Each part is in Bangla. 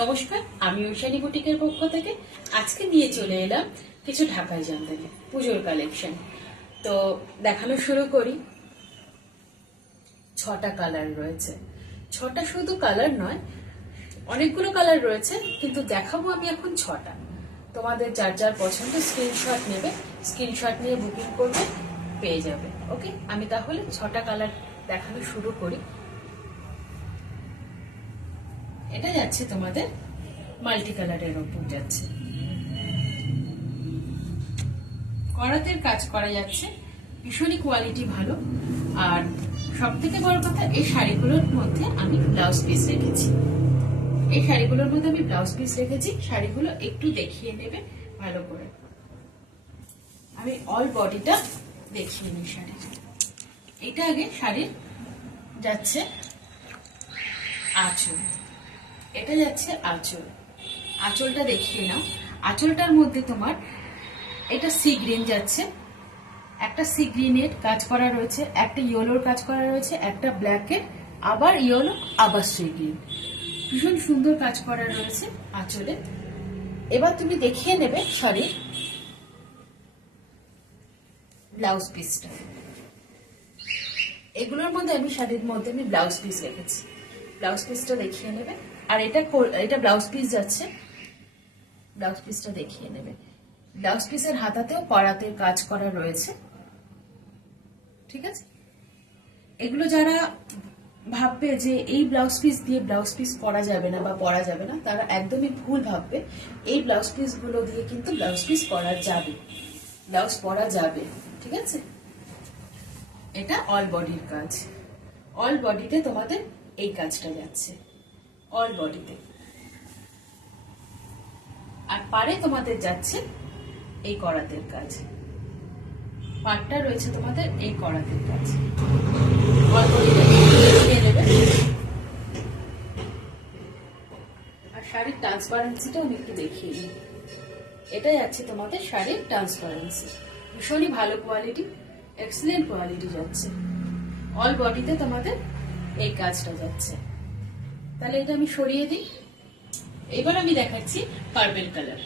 নমস্কার, আমি ঐশানী বুটিকের পক্ষ থেকে আজকে নিয়ে চলে এলাম কিছু ঢাকাই জামদানি পুজোর কালেকশন। তো দেখানো শুরু করি। 6টা কালার রয়েছে। 6টা শুধু কালার নয়, অনেকগুলো কালার রয়েছে, কিন্তু দেখাবো আমি এখন 6টা। তোমাদের যার যার পছন্দ স্ক্রিনশট নেবে, স্ক্রিনশট নিয়ে বুকিং করবে, পেয়ে যাবে। ওকে, আমি তাহলে 6টা কালার দেখানো শুরু করি। এটা যাচ্ছে তোমাদের মাল্টি কালারের ওপর যাচ্ছে, করাতের কাজ করা যাচ্ছে, ভীষণই কোয়ালিটি ভালো। আর সব থেকে বড় কথা, এই শাড়িগুলোর মধ্যে আমি ব্লাউজ পিস রেখেছি। শাড়িগুলো একটু দেখিয়ে নেবে ভালো করে। আমি অল বডিটা দেখিয়ে নিই শাড়ির। এটা আগে শাড়ির যাচ্ছে আঁচল, এটা যাচ্ছে আঁচল। আঁচলটা দেখিয়ে নাও। আঁচলটার মধ্যে তোমার এটা সি গ্রিন যাচ্ছে, একটা সি গ্রিনের কাজ করা রয়েছে, একটা ইয়েলোর কাজ করা রয়েছে, একটা ব্ল্যাকের, আবার ইয়েলো, আবার সি গ্রিন। ভীষণ সুন্দর কাজ করা রয়েছে আঁচলে। এবার তুমি দেখিয়ে নেবে শাড়ির ব্লাউজ পিসটা। এগুলোর মধ্যে আমি শাড়ির মধ্যে আমি ব্লাউজ পিস রেখেছি, ব্লাউজ পিসটা দেখিয়ে নেবে। আর এটা ব্লাউজ পিস যাচ্ছে, ব্লাউজ পিসটা দেখিয়ে নেবে। ব্লাউজ পিসের হাতাতেও করাতে কাজ করা রয়েছে, ঠিক আছে। এগুলো যারা ভাববে যে এই ব্লাউজ পিস দিয়ে ব্লাউজ পিস করা যাবে না বা পরা যাবে না, তারা একদমই ভুল ভাববে। এই ব্লাউজ পিস গুলো দিয়ে কিন্তু ব্লাউজ পিস করা যাবে, ব্লাউজ পরা যাবে, ঠিক আছে। এটা অল বডির কাজ। অল বডিতে তোমাদের এই কাজটা যাচ্ছে, অল বডিতে। আর পারে তোমাদের যাচ্ছে এই করাতের কাজ, পাটটা রয়েছে তোমাদের এই করাতের কাজ। অল বডিতে নিয়ে নেবে। আর শাড়ির ট্রান্সপারেন্সিটাও আমি একটু দেখিয়ে দিই। এটা যাচ্ছে তোমাদের শাড়ির ট্রান্সপারেন্সি, ভীষণই ভালো কোয়ালিটি, এক্সেলেন্ট কোয়ালিটি যাচ্ছে। অল বডিতে তোমাদের এই কাজটা যাচ্ছে। তাহলে এটা আমি সরিয়ে দিই। এবার আমি দেখাচ্ছি পার্পল কালার।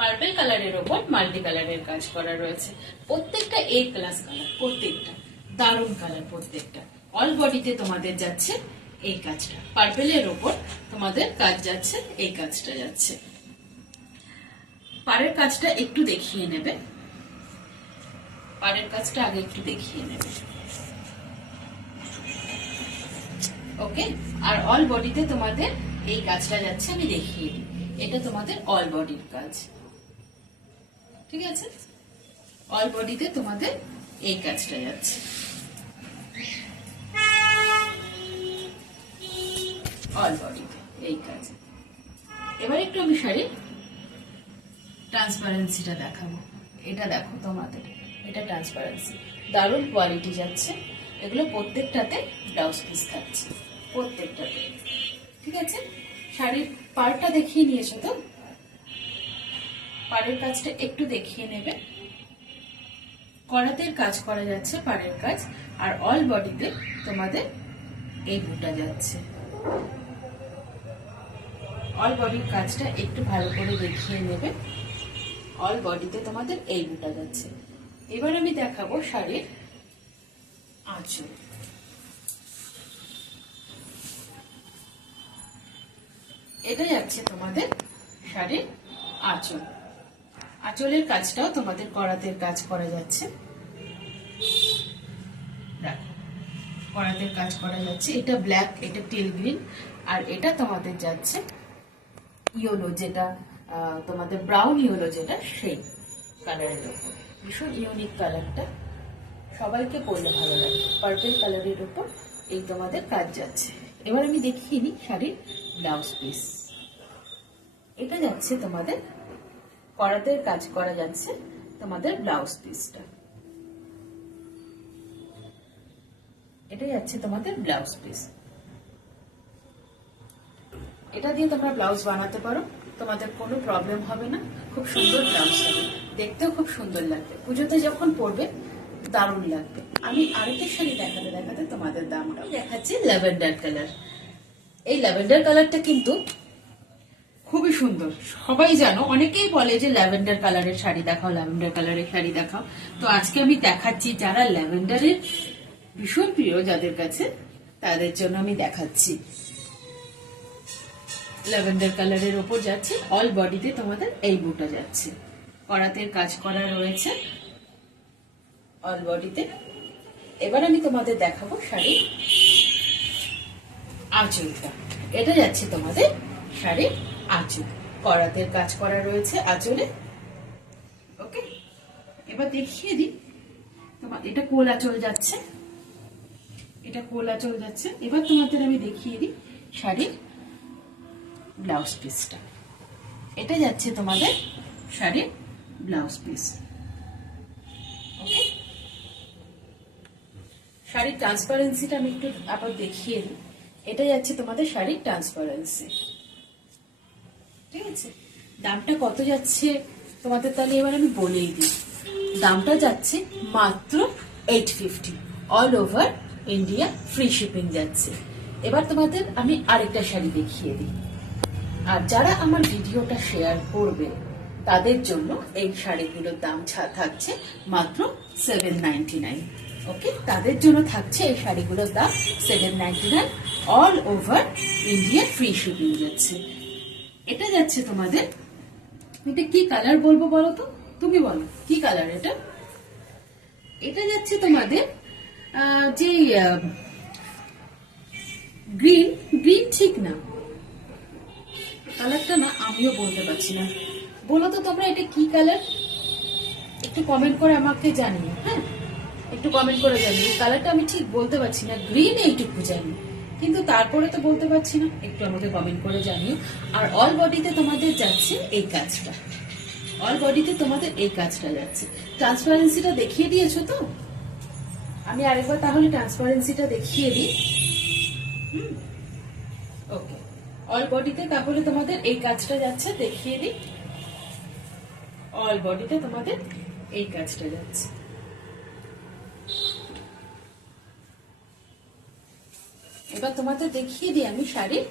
পার্পল কালারের ওপর মাল্টি কালারের কাজ করা রয়েছে, প্রত্যেকটা এ ক্লাস কালার, প্রত্যেকটা দারুণ কালার, প্রত্যেকটা। অল বডিতে তোমাদের যাচ্ছে এই কাজটা, পার্পলের ওপর তোমাদের কাজ যাচ্ছে, এই কাজটা যাচ্ছে। পাড়ের কাজটা একটু দেখিয়ে নেবে, পাড়ের কাজটা আগে একটু দেখিয়ে নেবে। ওকে, আর অল বডিতে তোমাদের এই কাজটা যাচ্ছে, আমি দেখিয়ে দিই। এটা তোমাদের অল বডির কাজ, ঠিক আছে। অল বডিতে তোমাদের এই কাজটা যাচ্ছে, অল বডিতে এই কাজ। এবার একটু আমি শাড়ির ট্রান্সপারেন্সিটা দেখাবো। এটা দেখো তোমাদের, এটা ট্রান্সপারেন্সি, দারুণ কোয়ালিটি যাচ্ছে। এগুলো প্রত্যেকটাতে ব্লাউজ পিস থাকছে, প্রত্যেকটাতে, ঠিক আছে। শাড়ির পাড়টা দেখিয়ে নিয়েছো তো, পাড়ের কাজটা একটু দেখিয়ে নেবে। করাতের কাজ করা যাচ্ছে, পাড়ের কাজ। আর অল বডিতে তোমাদের এই বুটা যাচ্ছে। অল বডির কাজটা একটু ভালো করে দেখিয়ে নেবে। অল বডিতে তোমাদের এই বুটা যাচ্ছে। এবার আমি দেখাবো শাড়ির আঁচল। এটা যাচ্ছে তোমাদের শাড়ির আঁচল। আঁচলের কাজটাও তোমাদের করাতের কাজ করা যাচ্ছে, দেখো করাতের কাজ করা যাচ্ছে। এটা ব্ল্যাক, এটা টিল গ্রিন, আর এটা তোমাদের যাচ্ছে ইয়েলো, যেটা তোমাদের ব্রাউন ইয়েলো, যেটা সেই কালারের উপর। ভীষণ ইউনিক কালারটা, সবাইকে পরলে ভালো লাগে। পার্পল কালারের উপর এই তোমাদের কাজ যাচ্ছে। এবার আমি দেখিয়ে নিই শাড়ির ব্লাউজ পিস। এটা যাচ্ছে তোমাদের করাতের কাজ করা যাচ্ছে, তোমাদের ব্লাউজ পিসটা। এটা যাচ্ছে তোমাদের ব্লাউজ পিস। এটা দিয়ে তোমরা ব্লাউজ বানাতে পারো, তোমাদের কোনো প্রবলেম হবে না। খুব সুন্দর ব্লাউজ হবে, দেখতেও খুব সুন্দর লাগবে। পুজোতে যখন পরবে দারুণ লাগবে। আমি আরেকটা শাড়ি দেখাতে দেখাতে তোমাদের দামটাও দেখাচ্ছি। Lavender colour. এই ল্যাভেন্ডার কালারটা কিন্তু খুবই সুন্দর। সবাই জানো, অনেকেই বলে যে ল্যাভেন্ডার কালারের শাড়ি দেখাও, ল্যাভেন্ডার কালারের শাড়ি দেখাও। তো আজকে আমি দেখাচ্ছি যারা ল্যাভেন্ডারের ভীষণ প্রিয় যাদের কাছে, তাদের জন্য আমি দেখাচ্ছি। ল্যাভেন্ডার কালারের ওপর যাচ্ছে, অল বডিতে তোমাদের এই বুটা যাচ্ছে, করাতের কাজ করা রয়েছে অল বডিতে। এবার আমি তোমাদের দেখাবো শাড়ি আঁচলটা। এটা যাচ্ছে তোমাদের শাড়ির আঁচল, করাতের কাজ করা রয়েছে আঁচলে। ওকে, এবার দেখিয়ে দিই তোমার, এটা কোল আঁচল যাচ্ছে, এটা কোল আঁচল যাচ্ছে। এবার তোমাদের আমি দেখিয়ে দিই শাড়ির ব্লাউজ পিসটা। এটা যাচ্ছে তোমাদের শাড়ির ব্লাউজ পিস। ওকে, শাড়ির ট্রান্সপারেন্সিটা আমি একটু আবার দেখিয়ে দিই। এটা যাচ্ছে তোমাদের শাড়ির ট্রান্সপারেন্সি। ঠিক আছে, দামটা কত যাচ্ছে তোমাদের তাহলে এবার আমি বলেই দিই। দামটা যাচ্ছে মাত্র 850, all over India free shipping যাচ্ছে। এবার তোমাদের আমি আরেকটা শাড়ি দেখিয়ে দিই। আর যারা আমার ভিডিওটা শেয়ার করবে তাদের জন্য এই শাড়িগুলোর দাম থাকছে মাত্র 799। ওকে, তাদের জন্য থাকছে এই শাড়িগুলোর দাম 799, all over India free shipping যাচ্ছে। এটা যাচ্ছে তোমাদের, এটা কি কালার বলবো বলো তো, তুমি বলো কি কালার এটা? এটা যাচ্ছে তোমাদের যে গ্রিন, গ্রিন ঠিক না, কালারটা না আমিও বলতে পারছি না। বলো তো তোমরা এটা কি কালার, একটু কমেন্ট করে আমাকে জানিও। হ্যাঁ, একটু কমেন্ট করে জানিও। কালারটা আমি ঠিক বলতে পারছি না, গ্রিন এইটুকু জানি, কিন্তু তারপরে তো বলতে পারছি না, একটু আমাকে কমেন্ট করে জানিও। আর অল বডিতে তোমাদের যাচ্ছে এই কাজটা, অল বডিতে তোমাদের এই কাজটা যাচ্ছে। ট্রান্সপারেন্সিটা দেখিয়ে দিয়েছো তো? আমি আরেকবার তাহলে ট্রান্সপারেন্সিটা দেখিয়ে দিই। ওকে, অল বডিতে তাহলে তোমাদের এই কাজটা যাচ্ছে, দেখিয়ে দিই। অল বডিতে তোমাদের এই কাজটা যাচ্ছে। এবার তোমাদের দেখিয়ে দিই আমি শাড়ির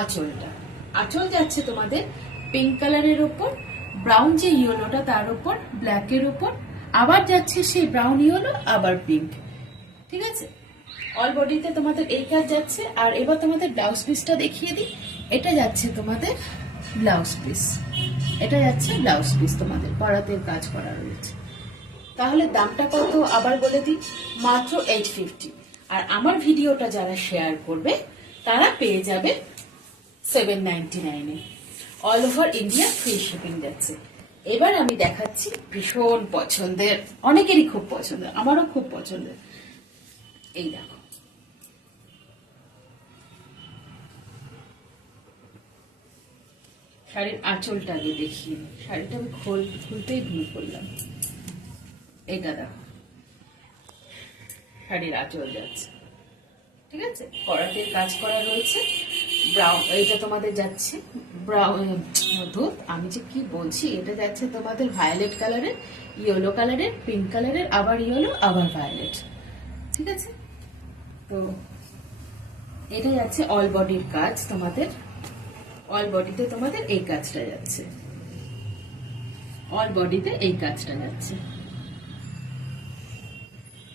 আঁচলটা। আঁচল যাচ্ছে তোমাদের পিঙ্ক কালারের উপর, ব্রাউন যে ইয়েলোটা তার উপর, ব্ল্যাকের উপর, আবার যাচ্ছে সেই ব্রাউন ইয়েলো, আবার পিঙ্ক। ঠিক আছে, অল বডিতে তোমাদের এই কাজ যাচ্ছে। আর এবার তোমাদের ব্লাউজ পিসটা দেখিয়ে দিই। এটা যাচ্ছে তোমাদের ব্লাউজ পিস, এটা যাচ্ছে ব্লাউজ পিস, তোমাদের করাতের কাজ করা রয়েছে। তাহলে দামটা কত আবার বলে দিই, মাত্র 850। আর আমার ভিডিওটা যারা শেয়ার করবে তারা পেয়ে যাবে 799-এ, all over India free shipping যাচ্ছে। এবার আমি দেখাচ্ছি ভীষণ পছন্দের, অনেকেরই খুব পছন্দের, আমারও খুব পছন্দের, এই দেখো। শাড়ির আঁচলটা আগে দেখিয়ে, শাড়িটা আমি খুলতেই ভুল করলাম। এটা দেখো, শাড়ির আঁচল যাচ্ছে। ঠিক আছে, করাতের কাজ করা রয়েছে। ব্রাউন, এইটা তোমাদের যাচ্ছে ব্রাউন, আমি যে কি বলছি, এটা যাচ্ছে তোমাদের ভায়োলেট কালারের, ইয়েলো কালারের, পিঙ্ক কালারের, আবার ইয়েলো, আবার ভায়োলেট। ঠিক আছে, তো এটা যাচ্ছে অল বডির কাজ তোমাদের, অল বডিতে তোমাদের এই কাজটা যাচ্ছে, অল বডিতে এই কাজটা যাচ্ছে।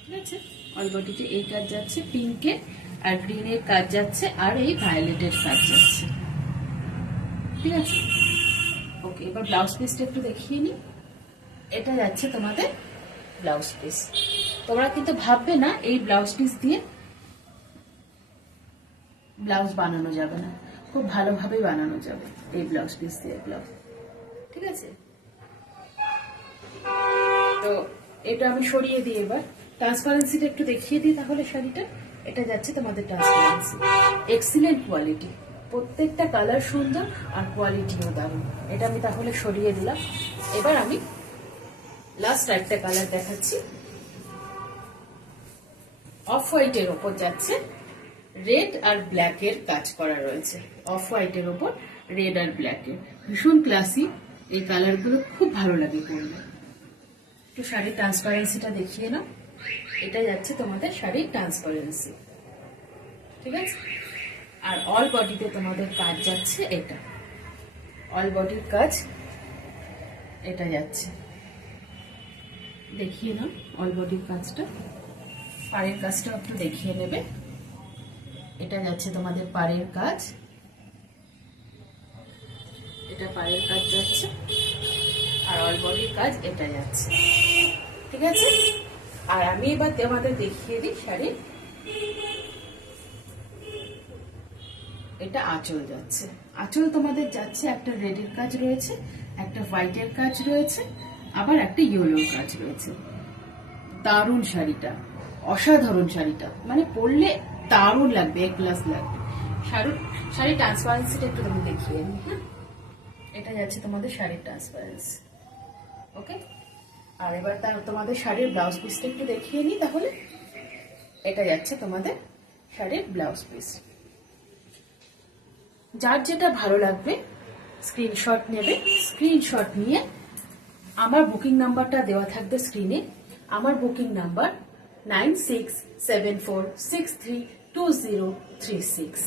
ঠিক আছে, অল বডিতে এই কাজ যাচ্ছে, পিঙ্কের আর গ্রিনের কাজ যাচ্ছে, আর এই ভায়োলেটের কাজ যাচ্ছে। ঠিক আছে, ওকে, এবার ব্লাউজ পিসটা একটু দেখিয়ে নি। এটা যাচ্ছে তোমাদের ব্লাউজ পিস। তোমরা কিন্তু ভাববে না এই ব্লাউজ পিস দিয়ে ব্লাউজ বানানো যাবে না, খুব ভালোভাবে বানানো যাবে এই ব্লাউজ পিস দিয়ে ব্লাউজ। ঠিক আছে, তো এটা আমি সরিয়ে দিই। এবার ট্রান্সপারেন্সিটা একটু দেখিয়ে দিই তাহলে শাড়িটা। এটা যাচ্ছে তোমাদের ট্রান্সপারেন্সি, এক্সিলেন্ট কোয়ালিটি, প্রত্যেকটা কালার সুন্দর আর কোয়ালিটিও দারুণ। এটা আমি তাহলে সরিয়ে দিলাম। এবার আমি লাস্ট একটা কালার দেখাচ্ছি। অফ হোয়াইটের ওপর যাচ্ছে, রেড আর ব্ল্যাকের কাজ করা রয়েছে। অফ হোয়াইটের ওপর রেড আর ব্ল্যাকের, ভীষণ ক্লাসি এই কালারগুলো, খুব ভালো লাগে পরলে। একটু শাড়ির ট্রান্সপারেন্সিটা দেখিয়ে নাও। এটা যাচ্ছে তোমাদের শাড়ির ট্রান্সপারেন্সি। ঠিক আছে, আর অল বডিতে তোমাদের কাজ যাচ্ছে এটা, অল বডির কাজ এটা যাচ্ছে। দেখিয়ে নাও অল বডির কাজটা, পাড়ের কাজটা একটু দেখিয়ে নেবে। এটা যাচ্ছে তোমাদের পাড়ের কাজ, এটা পাড়ের কাজ যাচ্ছে, আর অল বডির কাজ এটা যাচ্ছে। ঠিক আছে, আর আমি এবার তোমাদের দেখিয়ে দিই শাড়ির, এটা আঁচল যাচ্ছে। আঁচল তোমাদের যাচ্ছে একটা রেডের কাজ রয়েছে, একটা হোয়াইটের কাজ রয়েছে, আবার একটা ইয়েলোর কাজ রয়েছে। দারুণ শাড়িটা, অসাধারণ শাড়িটা, মানে পরলে দারুণ লাগবে, এক ক্লাস লাগবে। শাড়ির ট্রান্সপারেন্সিটা একটু তুমি দেখিয়ে নিই। হ্যাঁ, এটা যাচ্ছে তোমাদের শাড়ির ট্রান্সপারেন্সি। ওকে, আর এবার তোমাদের শাড়ির ব্লাউজ পিসটা একটু দেখিয়ে নিই তাহলে। এটা যাচ্ছে তোমাদের শাড়ির ব্লাউজ পিস। যার যেটা ভালো লাগবে স্ক্রিনশট নেবে, স্ক্রিনশট নিয়ে আমার বুকিং নাম্বারটা দেওয়া থাকবে স্ক্রিনে। আমার বুকিং নাম্বার 9674632036।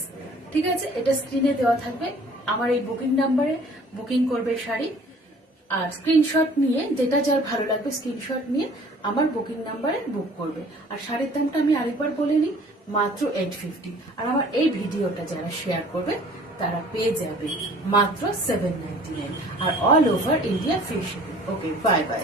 ঠিক আছে, এটা স্ক্রিনে দেওয়া থাকবে। আমার এই বুকিং নাম্বারে বুকিং করবে শাড়ি, আর স্ক্রিনশট নিয়ে যেটা যার ভালো লাগবে স্ক্রিনশট নিয়ে আমার বুকিং নাম্বারে বুক করবে। আর শাড়ির দামটা আমি আরেকবার বলে নিই, মাত্র 850। আর আমার এই ভিডিওটা যারা শেয়ার করবে তারা পেয়ে যাবে মাত্র 799, আর all over India free shipping. Okay, bye by.